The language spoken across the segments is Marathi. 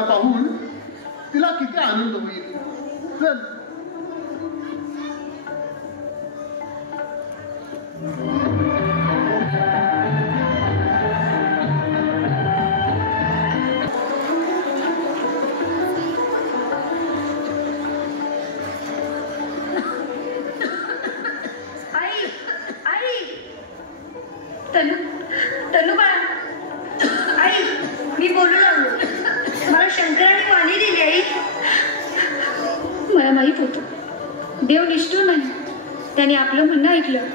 पाहून तिला किती आनंद होईल. चल. तनु बाळा, आई मी बोलू लागलो. मला शंकराने वाणी दिली. आई मला माहित होतं देव निष्ठुर नाही, त्याने आपलं म्हणणं ऐकलं.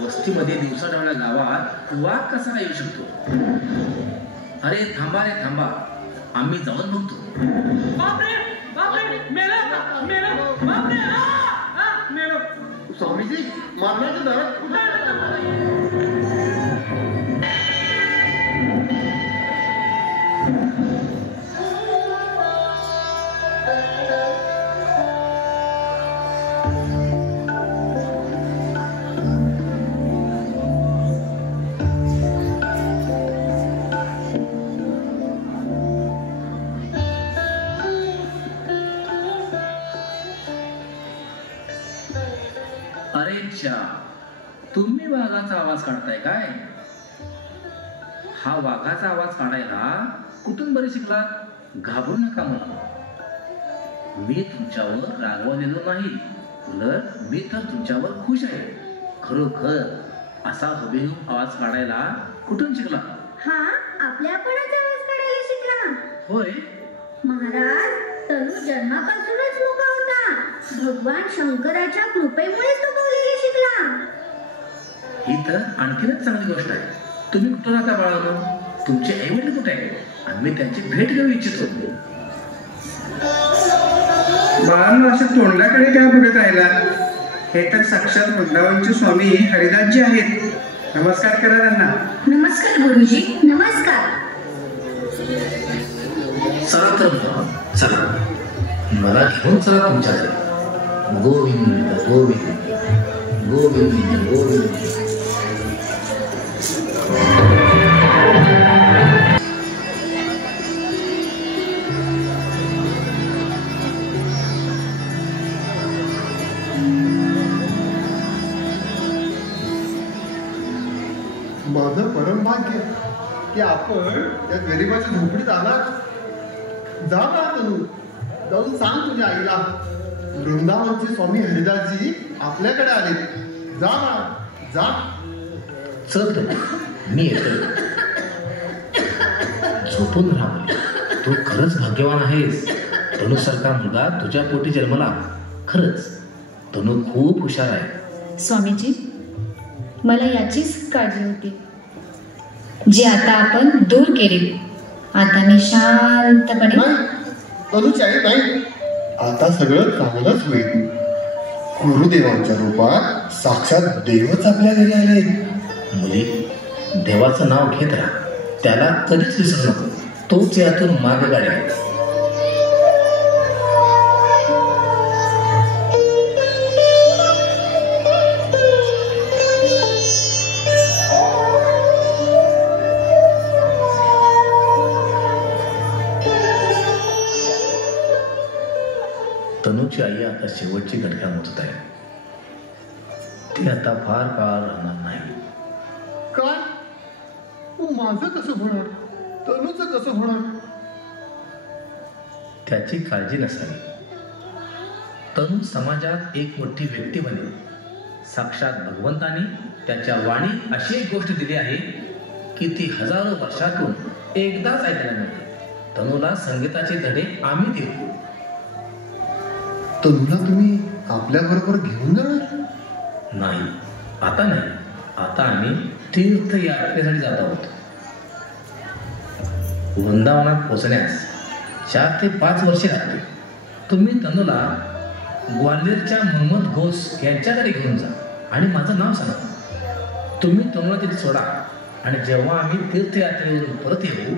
वस्तीमध्ये दिवसा डावल्या गावात वाघ कसा येऊ शकतो? अरे थांबा रे थांबा, आम्ही जाऊन बघतो. बापरे बापरे, मेला मेला, बापरे मेला. स्वामीजी मारण्याचं दरात तुम्ही वाघाचा आवाज काढताय काय? हा वाघाचा आवाज काढायला कुठून बरे शिकला? घाबरू नका म्हणून. मी तुमच्यावर रागवलेलो नाही, उलट मी तर तुमच्यावर खुश आहे. खरोखर असा हुबेहूब आवाज काढायला कुठून शिकला? हा आपल्यापणच आवाज काढायला शिकला. होय महाराज, तनु जन्मापासूनच मुका होता. भगवान शंकराच्या कृपेमुळेच तो बोलायला शिकला. ही तर आणखीनच चांगली गोष्ट आहे. तुम्ही कुठं राहता बाळांनो? तुमचे आई वडील कुठे आहेत? आम्ही त्यांची भेट घेऊ इच्छितो. बाळांनो, असे तोंडाकडे काय बघत राहिला? हे तर साक्षात वृंदावनचे स्वामी हरिदासजी आहेत. नमस्कार करा त्यांना. नमस्कार गुरुजी. नमस्कार. चला तर चला, मला घेऊन चला तुमच्याकडे. गोविंद गोविंद गोविंद गोविंद. माझं परम भाग्य की आपण त्या गरीबाच्या झोपडीत आला. जा ना तनु, जाऊन सांग तुझ्या आईला वृंदावनचे स्वामी हरिदासजी आपल्याकडे आले. जा ना, जा. चल मी येतो. झोपून राहा. तू खरंच भाग्यवान आहेस. तनुसारखा मुलगा तुझ्या पोटी जन्मला. खरंच तनू खूप हुशार आहे. स्वामीजी, मला याचीच काळजी होती, जी आता आपण दूर केली. आता मी शांतपणे. नाही तनूची आई नाही, आता सगळं चांगलंच होईल. गुरुदेवांच्या रूपात साक्षात देवच आपल्या घरी आले. मुली, देवाचं नाव घेत राहा, त्याला कधीच विसरू नको. तोच यातून मार्ग काढेल. तनूची आई आता शेवटची घटका मोजत आहे. ती आता फार काळ राहणार नाही. काय माझं कसं होणार, तनूचं कसं होणार? त्याची काळजी नसावी. तनू समाजात एक मोठी व्यक्ती बनेल. साक्षात भगवंतानी त्याच्या वाणीत अशी एक गोष्ट दिली आहे की ती हजारो वर्षातून एकदाच ऐकायला मिळते. तनूला संगीताचे धडे आम्ही देऊ. तनूला तुम्ही आपल्या बरोबर घेऊन जाणार? नाही, आता नाही. आता आम्ही तीर्थयात्रेसाठी जात आहोत. वृंदावनात पोहोचण्यास 4 ते 5 वर्षे लागतील. तुम्ही तनूला ग्वाल्हेरच्या मोहम्मद घोष यांच्याकडे घेऊन जा आणि माझं नाव सांगा. तुम्ही तनूला तिथे सोडा आणि जेव्हा आम्ही तीर्थयात्रेवरून परत येऊ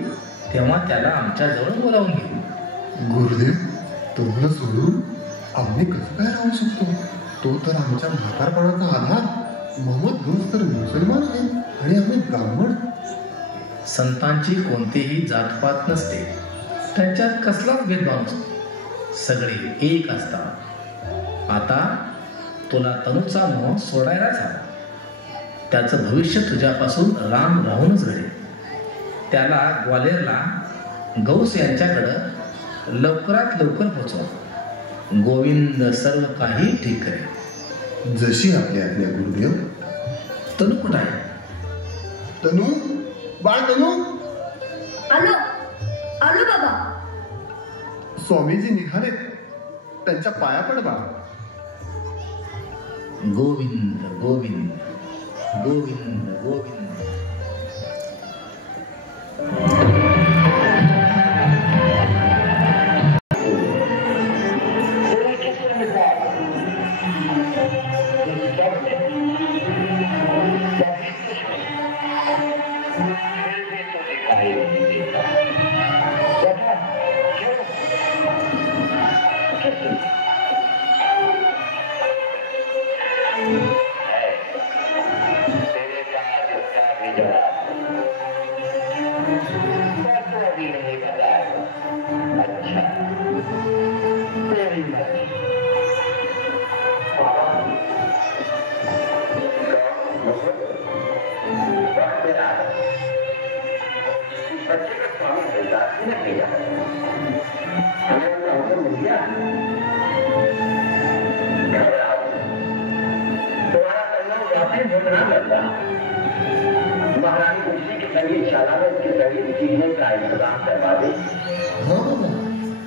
तेव्हा त्याला आमच्याजवळ बोलावून घेऊ. गुरुदेव, तनूला सोडून आम्ही कसं काय राहू शकतो? तो तर आमच्या म्हातारपणाचा आधार. मोहम्मद घोष तर मुसलमान आहे आणि आम्ही ब्राह्मण. संतांची कोणतीही जातपात नसते. त्यांच्यात कसलाच भेदभाव नसतो. सगळे एक असतात. आता तुला तनूचा मोह सोडायलाच हवा. त्याचं भविष्य तुझ्यापासून राम राहूनच घडेल. त्याला ग्वाल्हेरला गौस यांच्याकडं लवकरात लवकर पोचवा. गोविंद सर्व काही ठीक करेल. जशी आपली आज्ञा गुरुदेव. तनू कुठं आहे? तनू, बाळ तनू. आलो आलो बाबा. स्वामीजी निघाले, त्यांच्या पाया पड बाळ. गोविंद गोविंद गोविंद गोविंद.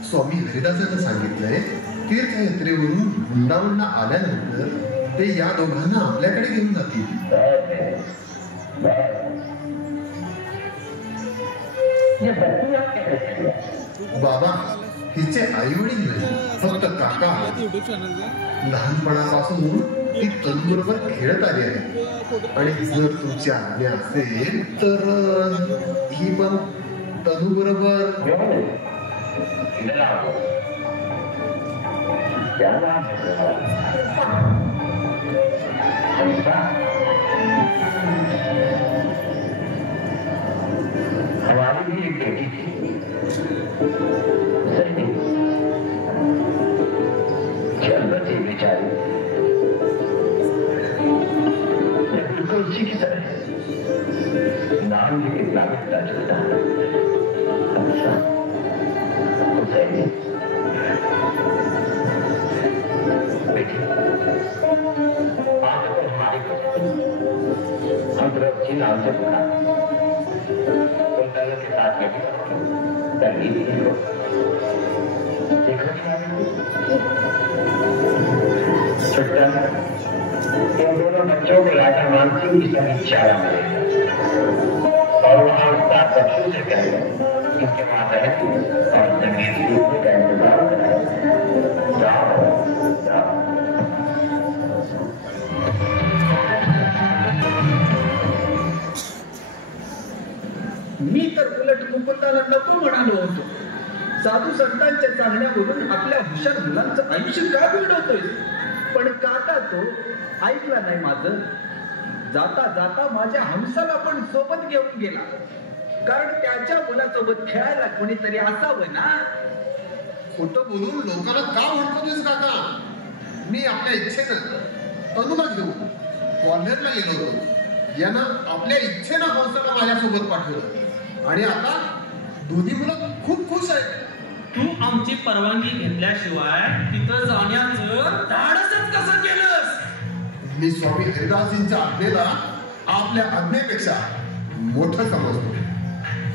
स्वामी हरिदासांना सांगितलंय, तीर्थयात्रेवरून वृंदावनला आल्यानंतर ते या दोघांना आपल्याकडे घेऊन जातील. बाबा, हिचे आई वडील नाही, फक्त काका. लहानपणापासून ती तनू बरोबर खेळत आली आहे आणि जर तुमची आज्ञा असेल तर ही पण तनू बरोबर. हमारी भी एक बेटी थी, चल बची बेचारी, बिल्कुल उसी की तरह नाम भी कितना मिलता जुलता है. बेटी, आप तो हमारी हम द्रौपदी नाम से पुकारा. के साथ में भी हो. इन दोनों बच्चों को राजा मानसिंह की सभी चारा मिलेगा और वहाँ उसका बच्चों से कहेगा इनके वहाँ रहेंगे और जमीन का इंतजार करेगा। जाओ जाओ। मी तर उलट कुंपताला नको म्हणालो होतो. साधू संतांच्या सांगण्यावरून आपल्या हुशार मुलांचं आयुष्य का बिघडवतोय. पण काका तो ऐकला नाही माझं. जाता जाता माझ्या हंसाला पण सोबत घेऊन गेला. कारण त्याच्या मुलासोबत खेळायला कोणीतरी असावं ना. खोटं बोलून लोकांना का ओळखतोस काका. मी आपल्या इच्छेनं अनुला घेऊन ग्वाल्हेरला गेलो होतो. यानं आपल्या इच्छेनं हंसाला माझ्यासोबत पाठवलं आणि आता दोन्ही मुलं खूप खुश आहेत. तू आमची परवानगी घेतल्याशिवाय तिथं जाण्याचं धाडसच कसं केलंस. मी स्वामी हरिदासजींच्या आज्ञेला आपल्या आज्ञेपेक्षा मोठं समजतो.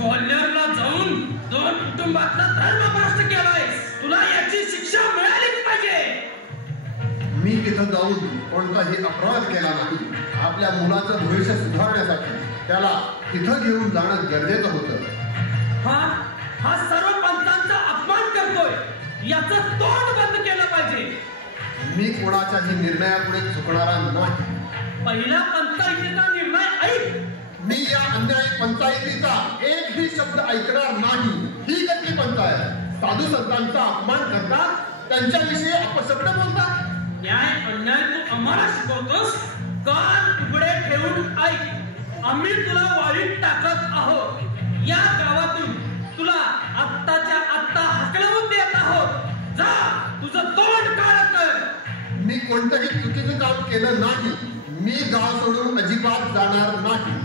ग्वाल्हेरला जाऊन 2 कुटुंबातला धर्म भ्रष्ट केलायस. तुला याची शिक्षा मिळालीच पाहिजे. मी तिथं जाऊन कोणताही अपराध केला नाही. आपल्या मुलाचं भविष्य सुधारण्यासाठी त्याला तिथं घेऊन जाणं गरजेचं होतं. हा सर्व पंथांचा अपमान करतोय. याचं तोंड बंद केलं पाहिजे. मी कोणाच्याही निर्णयापुढे चुकणारा नाही. पहिल्या पंचायतीचा निर्णय ऐक. मी या अन्यायी पंचायतीचा एकही शब्द ऐकणार नाही. ही कसली पंचायत. साधू संतांचा अपमान करतात, त्यांच्याविषयी अपशब्द बोलतात. न्याय अन्याय तू आम्हाला शिकवतोस. कान उघडे ठेवून ऐक. आम्ही तुला वाळीत टाकत आहोत. या गावातून तुला आत्ताच्या आत्ता हकलवून देत आहोत. जा, तुझं तोंड काळं कर. मी कोणतंही चुकीचं काम केलं नाही. मी गाव सोडून अजिबात जाणार नाही.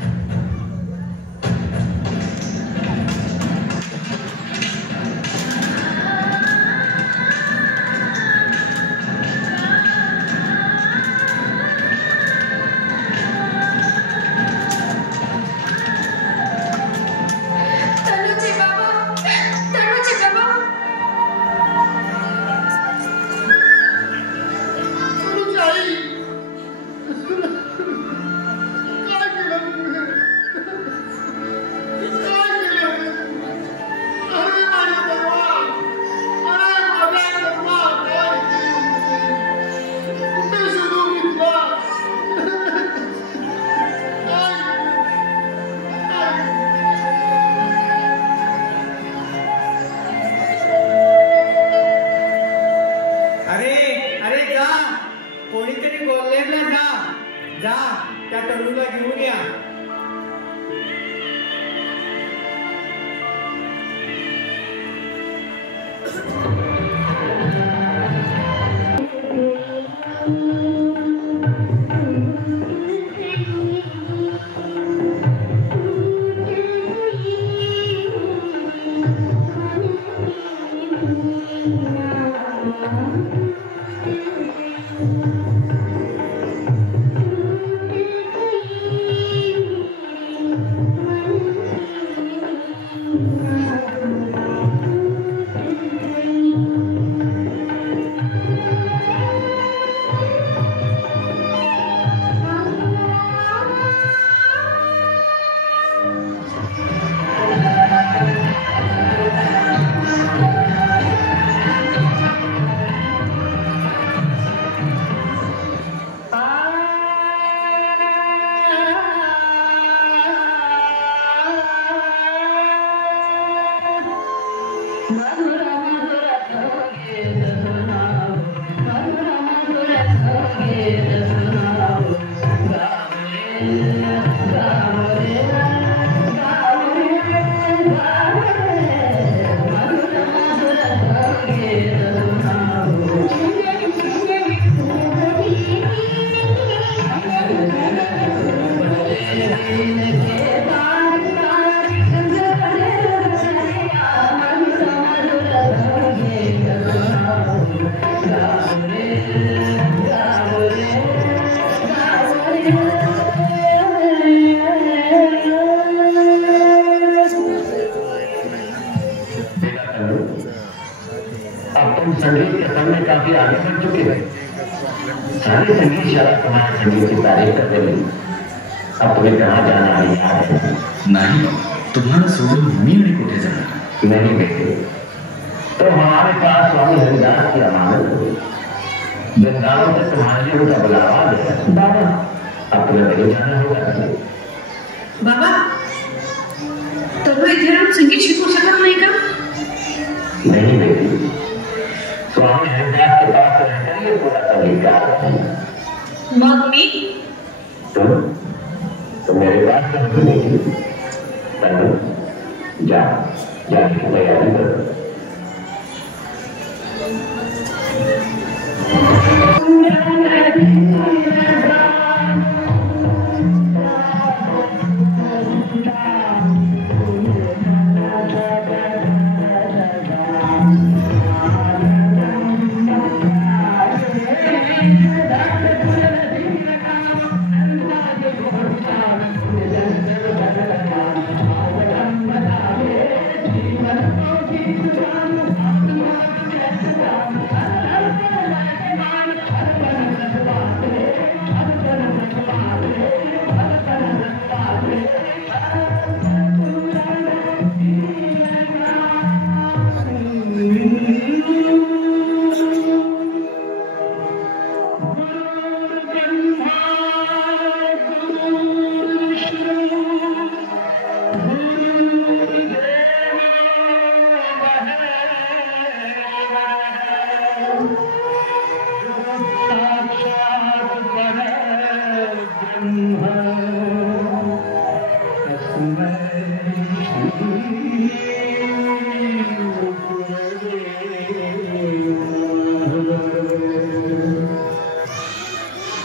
संगीत के सामने काफी आगे बढ़ चुके हैं। सारे संगीत शाला हमारे संगीत की तारीफ करते हैं। अब तुम्हें कहाँ जाना है याद है? नाही, तुम्हाला सोडून मी आणि कुठे जाणार? नहीं बेटे, तो हमारे पास स्वामी हरिदास की अमानत है। वृंदावन से तुम्हारे लिए उनका बुलावा है। बाबा, अब तुम्हें नहीं जाना होगा। बाबा, तो इथे राहून संगीत शिकू शकत नाही का? नहीं बेटी, स्वामी हरिदास के पास रहकर ये पूरा संगीत गा रहे हैं। मग मी तो मेरे पास नहीं। जा जाने की तैयारी करो।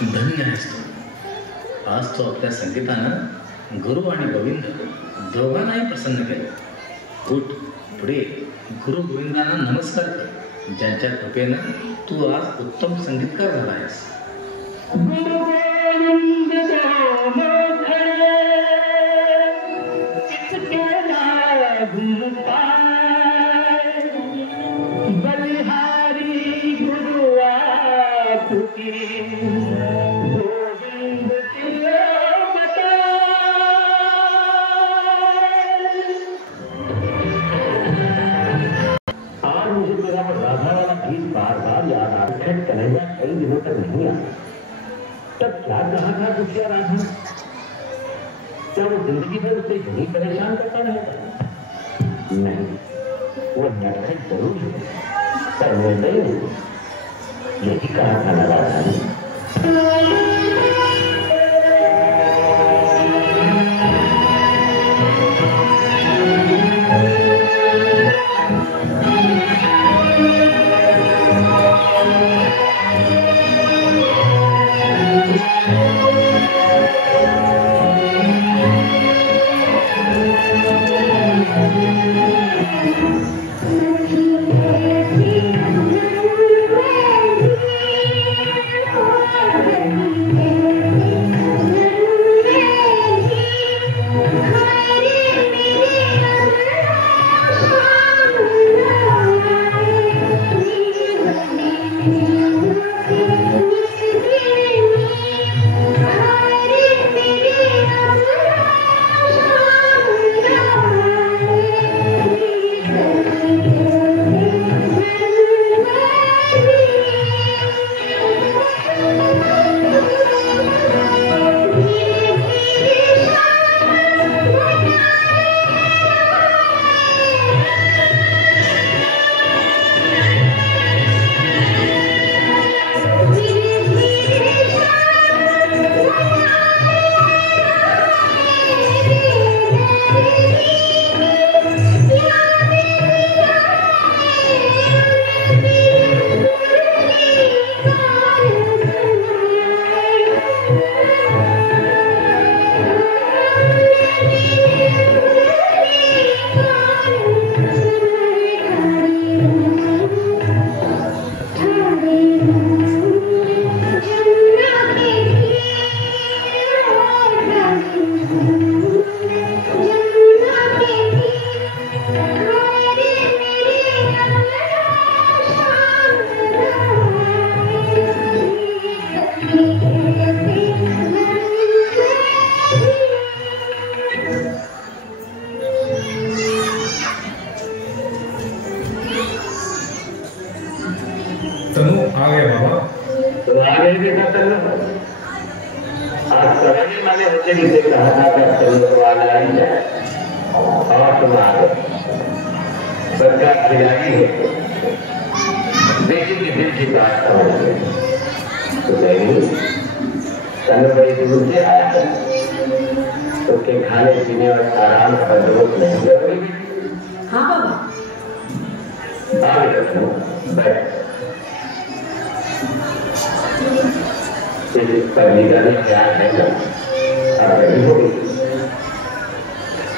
धन्य आहेस तू. आज तो आपल्या संगीतानं गुरु आणि गोविंद दोघांनाही प्रसन्न केलं. उठ, पुढे गुरु गोविंदांना नमस्कार कर, ज्यांच्या कृपेनं तू आज उत्तम संगीतकार झाला आहेस. कई दिनों तक नहीं आया। तब क्या कहा था दुखिया राधा? क्या वो जिंदगी भर उसे यही परेशान करता रहेगा? नहीं, वो नटखट जरूर है, पर निर्दयी नहीं। यही कहा था ना राधा ने। आज सगळे मध्ये होते की ते राहणार सर्ववाल्यांच्या और सरकार खिलाड़ी है बेटी की दिल की बात समझ तो नहीं सनोभाई दूर से आया है उसके खाने पीने और आराम का जरूरत नहीं जरूरी। हाँ बाबा बैठ निकालने ख्याल है ना अब हो गई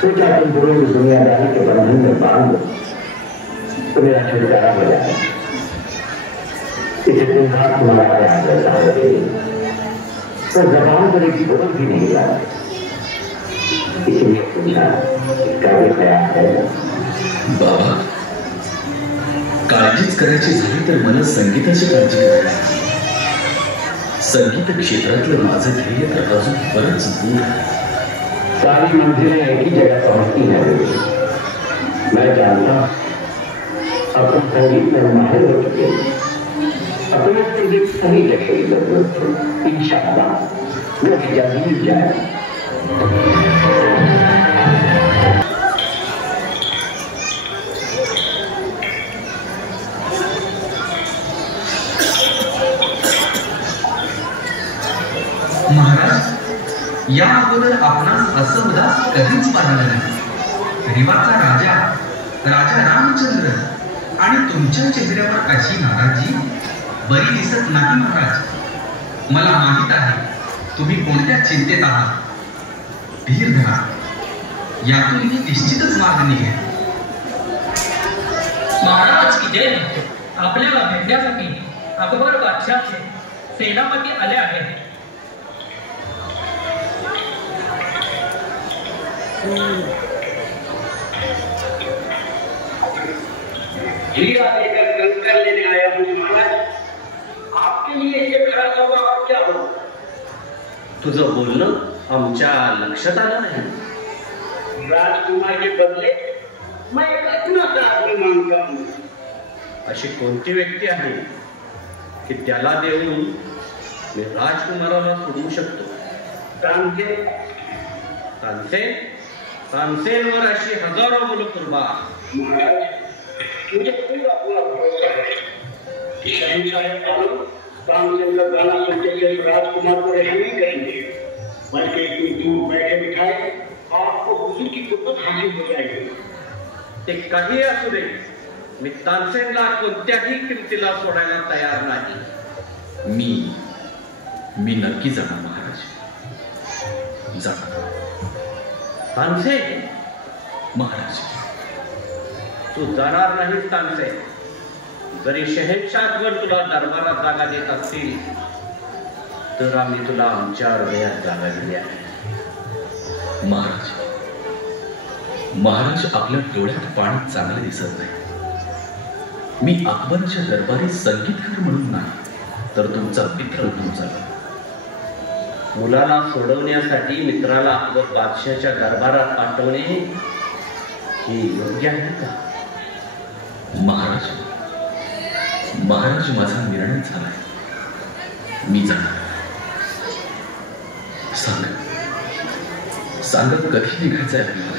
सोचा तुम पूरी दुनियादारी के बंधन में बांध तो मेरा छुटकारा हो जाए इसे तुम हाथ तुम्हारा याद करता है तो जबान पर एक बोल भी नहीं रहा इसलिए पूछा इसका भी ख्याल है ना बाबा काळजीच करायची झाली तर मला संगीताची काळजी करायची संगीत क्षेत्रातलं माझं ध्येय तर अजून बरंच दूर आहे सारी मंजिलें एक ही जगह पहुंचती हैं मैं जानता अपने संगीत में माहिर हो चुके अपने संगीत सही जगह की जरूरत है इंशाअल्लाह वो भी जल्दी मिल जाए। महाराज या अगोदर आपणास असं उदास कधीच पाहिलं नाही। रिवाचा राजा रामचंद्र आणि तुमच्या चेहऱ्यावर अशी नाराजी बरी दिसत नाही महाराज। मला माहित आहे तुम्ही कोणत्या चिंतेत आहात। धीर धरा यातून ही निश्चितच मार्ग निघेल। महाराज की जय। आपल्याला भेटण्यासाठी अकबर बादशाहचे सेनापती आले आहेत। हीरा लेकर कंकर लेने आया हूँ महाराज आपके लिए ये खड़ा हुआ और क्या हो। तुझं बोलणं आमच्या लक्षात आलं नाही। राजकुमार के बदले मैं एक अपना आदमी मांगता हूँ। अशी कोणती व्यक्ती आहे की त्याला देऊन मी राजकुमाराला सोडवू शकतो। तानसे तानसेनवर अशी हजारो मुलं कुर्बान। महाराज मुझे पूरा भरोसा है तानसेन का गाना सुनते हुए राजकुमार को रहम नहीं करेंगे बल्कि इतनी दूर बैठे बिठाए आपको हुजूर की कुर्बत हासिल हो जाएगी। ते काही असू दे मी तानसेनला कोणत्याही किमतीला सोडायला तयार नाही। मी नक्की जाणार महाराज जाणार। तानसेन महाराज तू जाणार नाही तानसेन। जरी शहेनशाहवर तुला दरबारात जागा देत असतील तर आम्ही तुला आमच्या हृदयात जागा दिली आहे। महाराज आपल्या डोळ्यात पाणी चांगले दिसत नाही। मी अकबराच्या दरबारी संगीतकार म्हणून नाही तर तुमचा मित्र म्हणून झाला। मुलाला सोडवण्यासाठी मित्राला अकबर बादशाहच्या दरबारात पाठवणे ही योग्य आहे का? महाराज माझा निर्णय झालाय। मी जाणार। सांगा कधी निघायचं आहे आपल्याला?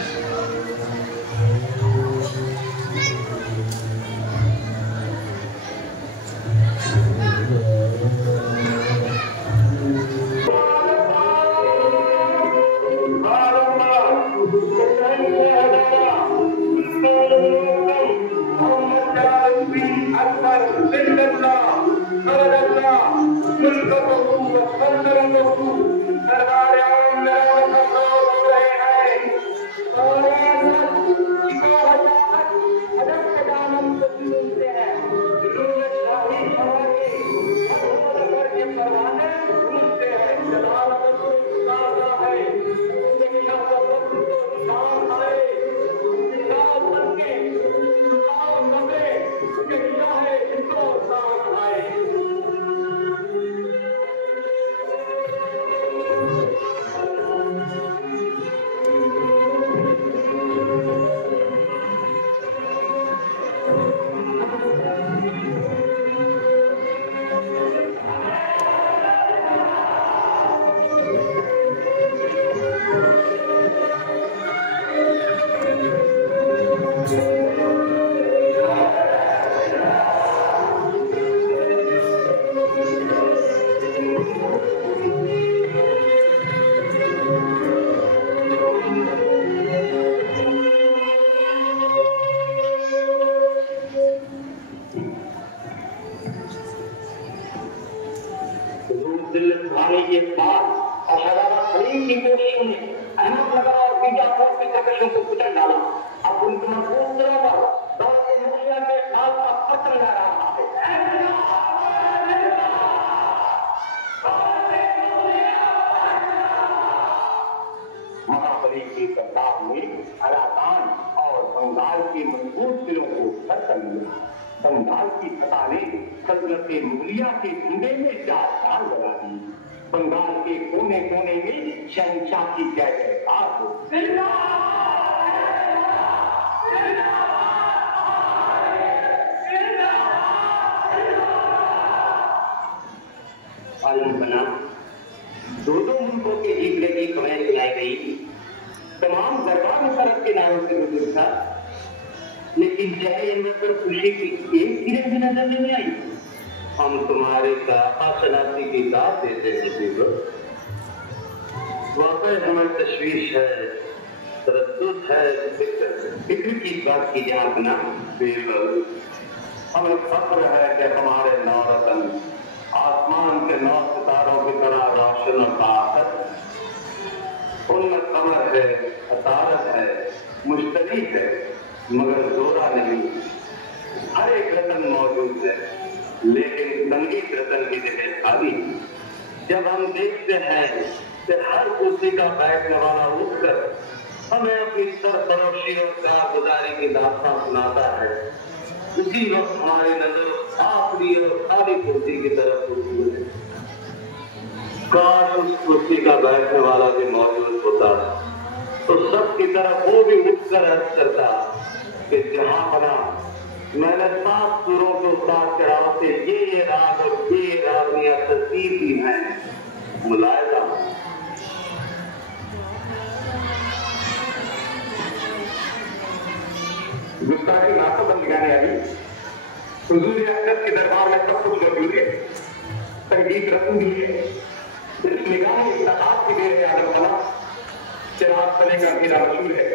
विमान और शराबा खरीद की कोशिशों में अहमदनगर और बीजापुर के आकर्षण को कुचल डाला। अब उन कूदरों पर दौड़ के मुखिया के हाथ का पत्र लगा रहा है। महाबली की सरकार ने अराकान और बंगाल के मजबूत दिलों को घर कर लिया। बंगाल की सत्ता ने सल्तनत मुगलिया के झंडे में जान लगा दी। बंगाल के कोने कोने में शहंशाह की जय जयकार हो। आलम बना दो मुल्कों के जीतने की खबरें सुनाई गई। तमाम दरबार मुशर्रफ के नामों से गुजर था, लेकिन चेहरे में पर खुशी की एक किरण भी नजर नहीं आई। हम तुम्हारे शनाख्ती की दाद देते हैं। वाकई हमें तशवीश है, तरद्दुद है, फिक्र की बात की जाए अपना बेबल। हमें फख्र है कि हमारे नौरतन आसमान के 9 सितारों की तरह रोशन और ताकत, उनमें कमर है, अतारत है, मुश्तरी है, मगर जोरा नहीं। हर एक रतन मौजूद है, लेकिन संगीत रतन की जगह खाली। जब हम देखते हैं कि हर कुर्सी का बैठने वाला उठकर हमें अपनी सरफरोशी और कारगुजारी की दास्तान सुनाता है, उसी वक्त हमारी नजर आखिरी और खाली कुर्सी की तरफ होती है। काश उस कुर्सी का बैठने वाला भी मौजूद होता तो सबकी तरफ वो भी उठकर अर्ज करता कि जहां बना मैंने 7 सुरों के उतार चढ़ाव से ये राग और ये रागनियां तरतीब दी हैं। मुलायदा गुस्ताखी नाता बन दिखाने आई। हुजूर अकबर के दरबार में सब कुछ मौजूद है, संगीत रस्म भी है, इस निगाह इत्तेफाक की देर है। आदम बना चिराग बने का अंधेरा मशहूर है।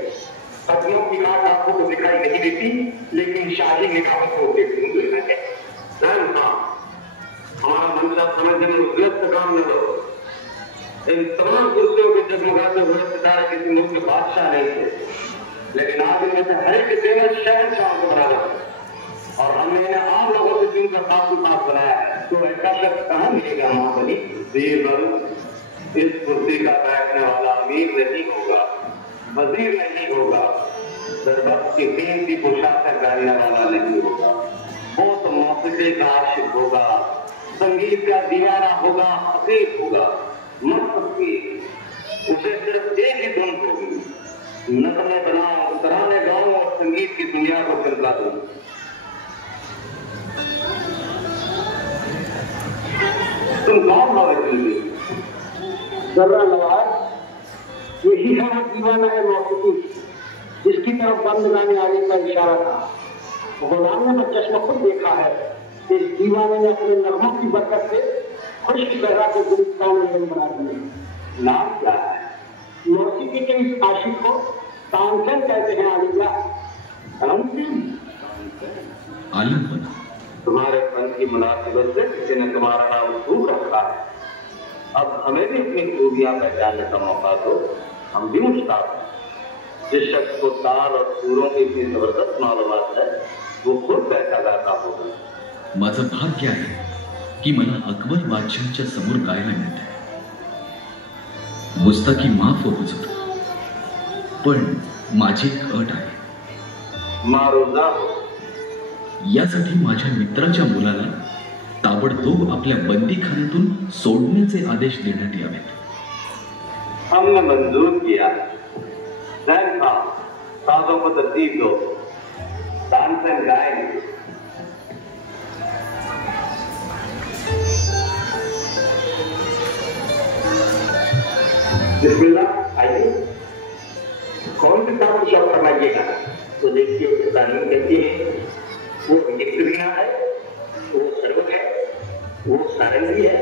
पत्नियों की आंख आंखों को दिखाई नहीं देती, लेकिन शाही निगाहों को देखने लेना है। हमारा मंशा समझने में गलत काम न लो। इन तमाम कुर्सियों के जगमगाते हुए सितारे किसी मुल्क के बादशाह नहीं थे, लेकिन आज इनमें से हर एक फेमस शहंशाह को बनाना है और हमने इन्हें आम लोगों से चुनकर खास बनाया है। तो ऐसा शख्स कहाँ मिलेगा महाबली? इस कुर्सी का बैठने वाला अमीर नहीं होगा, वजीर नहीं होगा, दरबार की कीमती पोशाक पहनने वाला नहीं होगा। वो तो मौसीकी का आशिक होगा, संगीत का दीवाना होगा, हकीक होगा, मस्त उसे सिर्फ एक ही धुन होगी, नकलें बनाओ, तराने गाओ और संगीत की दुनिया को फिरला दो। तुम कौन हो जर्रा नवाज? यही है वो दीवाना है मौसीकी जिसकी तरफ बंद गाने आने का इशारा था। गुलाम ने चश्मा खुद देखा है। इस दीवाने ने अपने नगमों की बरकत से खुश की बहरा को गुलिस्तान में बना दिया। नाम क्या है? मौसीकी के इस आशिक को तानसेन कहते हैं। आलिया आलम तुम्हारे फन की मुनासिबत से किसी ने तुम्हारा नाम खूब रखा है। अब हमें भी अपनी खूबियां पहचानने का मौका दो, हम भी मुश्ताक हैं। जिस शख्स को ताल और सूरों की इतनी जबरदस्त मालूमात है वो खुद पैसा गाता होगा। माझं भाग्य आहे की मला अकबर बादशाहच्या समोर गायला मिळते। गुस्ताखी माफ हो हुजूर, पण माझी एक अट आहे। मारोजा यासाठी माझ्या मित्राच्या मुलाला ताबडतोब आपल्या बंदीखान्यातून सोडण्याचे आदेश देण्यात यावेत। हमने मंजूर किया। जैन खान साधों को तरतीब दो, तानसेन गाएंगे। बिस्मिल्लाह, आइए। कौन सी तारीफ शौक फरमाइएगा? तो देखिए तालीम कहती है वो यकीना है, वो सर्व है, वो सारंगी है।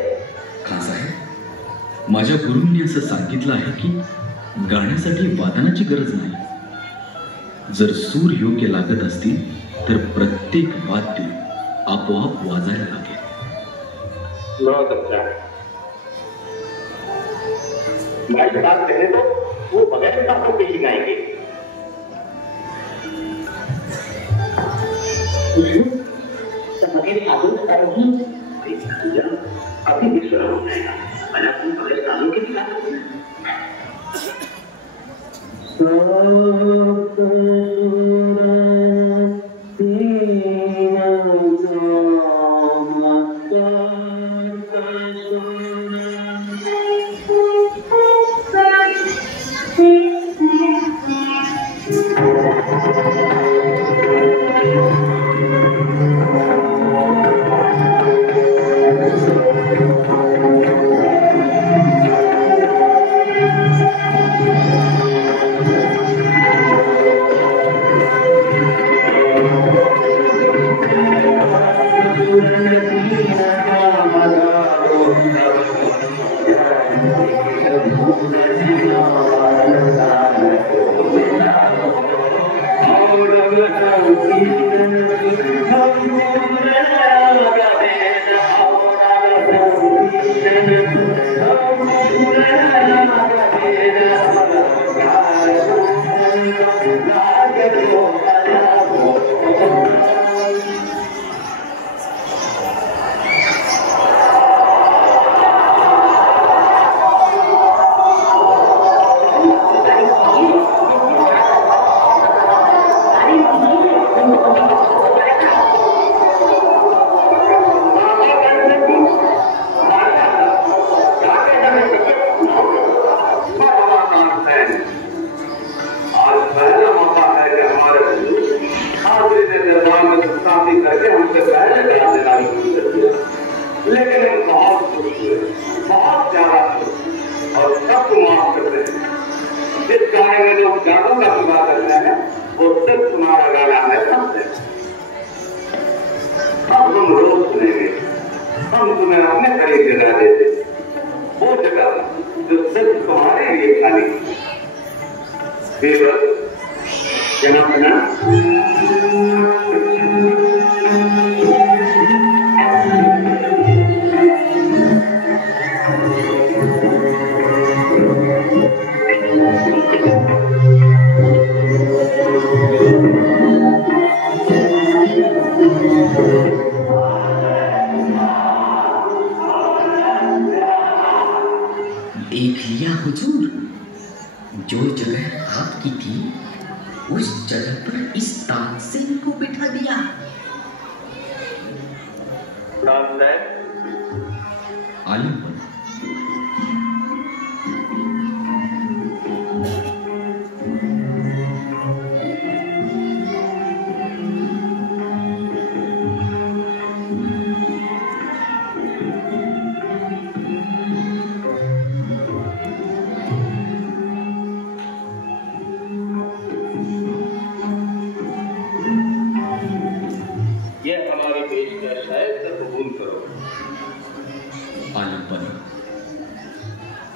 खान साहेब, माझ्या गुरूंनी असं सांगितलं आहे की गाण्यासाठी वादनाची गरज नाही। जर सूर योग्य लागत असतील तर प्रत्येक वाद्य आपोआप वाजायला लागेल। बहुत अच्छा है। मैं बात कहे तो वो बगैर ताकों के ही गाएंगे। बगैर ताकों का अभी भी सुना हो जाएगा। मैंने अपने बगैर ताकों के लिए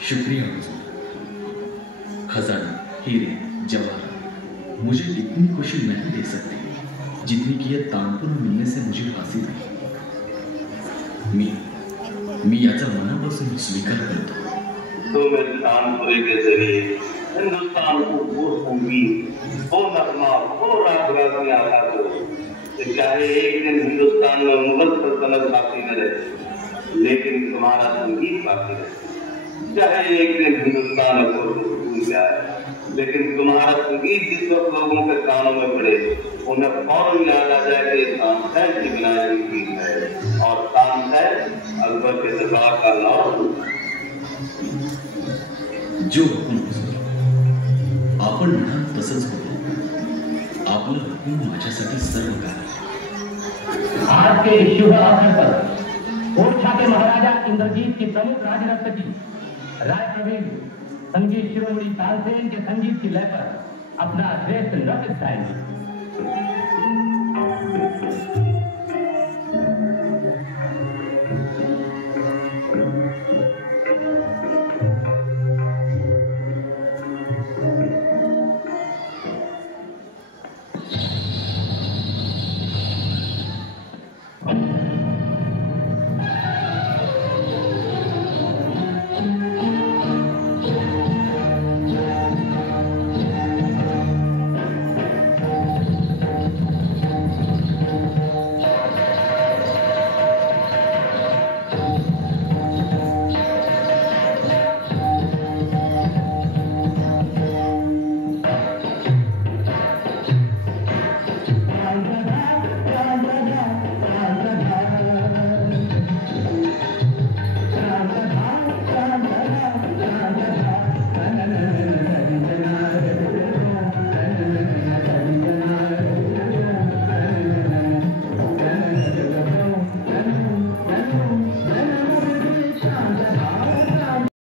शुक्रिया हुजूर। खजाना, हीरे, जवाहर मुझे इतनी खुशी नहीं दे सकती जितनी की यह तानपुरा मिलने से मुझे हासिल हुई। मी याचा मनापासून स्वीकार करतो। तो मैं तानपुरे के जरिए हिंदुस्तान को वो संगीत, वो नगमा, वो राग रागनी आता तो चाहे एक दिन हिंदुस्तान में मुगल सल्तनत बाकी न रहे, लेकिन तुम्हारा संगीत बाकी रहे। चाहे एक दिन हिंदुस्तान को भूल जाए, लेकिन तुम्हारा संगीत जिस वक्त लोगों के कानों में पड़े उन्हें फौरन याद आ जाए कि तानसेन की बनाई गीत है और तानसेन अकबर के दरबार का नाम। जो हुकुम आपण म्हणाल तसंच होतं। आपलं हुकुम माझ्यासाठी सर्व काय। आज के शुभ अवसर पर ओरछा के महाराजा इंद्रजीत की प्रमुख राजरत्न की राय प्रवीण संगीत शिरोमणि तानसेन के संगीत की लय पर अपना श्रेष्ठ नृत्य गाएंगे।